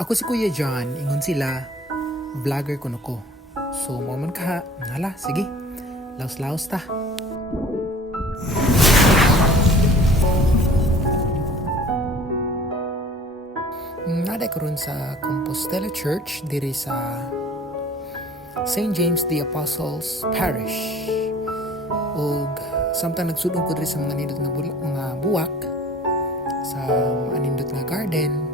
Ako si Kuya John, ingon sila, vlogger ko ko. So, mo man ka, hala, sige, laos-laos ta. Naday ko rin sa Compostela Church, diri sa St. James the Apostles Parish. Og samtang nagsudong ko diri sa mga nindot nga mga buwak, sa maanindot nga garden,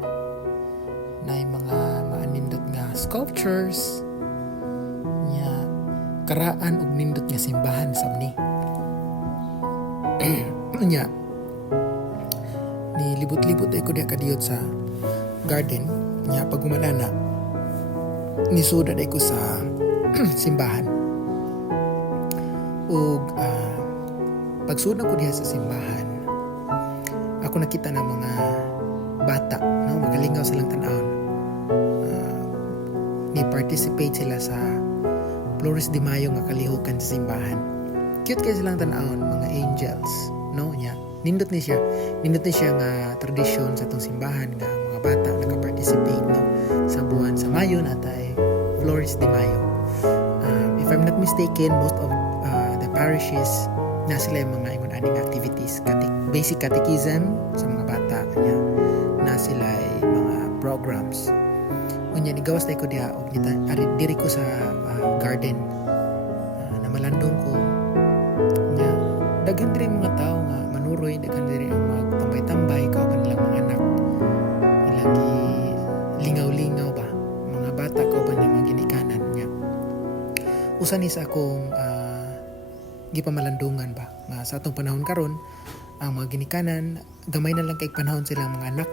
na mga maanindot nga sculptures, nya karaan og nindot nga simbahan sabni. Nya ni libot-libot ay ko diha kadiyot sa garden, nya pag gumanana ni sudad ay ko sa simbahan. Ug pagsud ko diha sa simbahan, ako nakita ng mga bata, no, magalingaw silang tan-awon. Ni participate sila sa Flores de Mayo nga kalihukan sa simbahan. Cute kay silang tan-awon, mga angels, no, nya nindot ni siya nga tradisyon sa tong simbahan nga mga bata naka-participate, no, sa buwan sa Mayo natay Flores de Mayo. If I'm not mistaken, most of the parishes na sila yung mga ingon aning activities, basic catechism sa mga bata, kanya na sila mga programs. Unya ni gawas tayo ko diha og diri ko sa garden, na malandong ko. Nya daghan diri mga tao nga manuroy, daghan diri ang magtambay-tambay kauban nilang mga anak. Ilang lingaw-lingaw ba mga bata kauban nilang mga ginikanan nya. Usa ni sa akong gipamalandungan ba nga sa atong panahon karon, ang mga ginikanan gamay na lang kay panahon silang mga anak,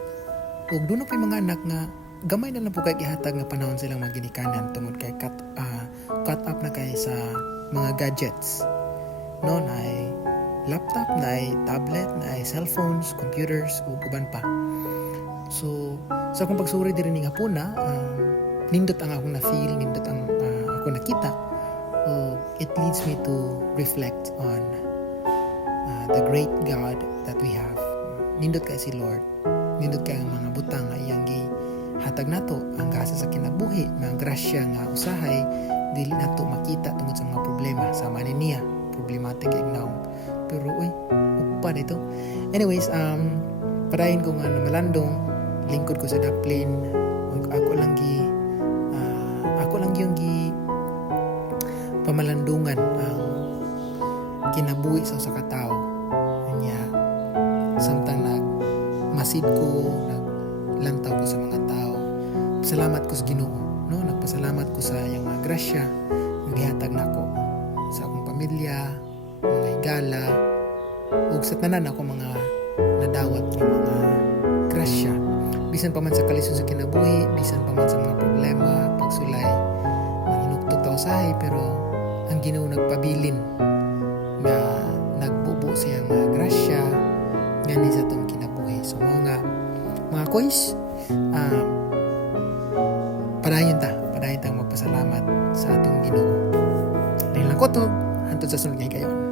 ug duno pa mga anak nga gamay na lang po kay gihatag nga panahon silang mga ginikanan tungod kay cut up na kay sa mga gadgets, no, na ay laptop, na ay tablet, na ay cellphones, computers ug uban pa. So sa akong pagsuri diri ning hapuna, nindot ang akong na-feel, nindot ang ako nakita. It leads me to reflect on the great God that we have. Nindot kay si Lord, nindot kay ang mga butang nga iyang gihatag nato, ang gasa sa kinabuhi, mga grasya nga usahay dili nato makita tungod sa mga problema sa niya, problematic kay naong. Pero upan ito. Anyways, padayon ko nga na malandong, lingkod ko sa daplin, ako lang yung pamalandungan ang kinabuhi sa usa ka tawo. Nya samtang nagmasid ko, naglantaw ko sa mga tao, pasalamat ko sa Ginoo, no, nagpasalamat ko sa iyang mga grasya nga gihatag nako sa akong pamilya, mga higala, ug sa tanan ako mga nadawat ng mga grasya, bisan pa man sa kalisod sa kinabuhi, bisan pa man sa mga problema, pagsulay manginugtog ta usahay, pero ang Ginoo nagpabilin nga nagbubo siya nga grasya ngani sa tong kinabuhi. So mga koys, padayon ta magpasalamat sa atong Ginoo. Dahil lang ko to hantod sa sunod nga kayon.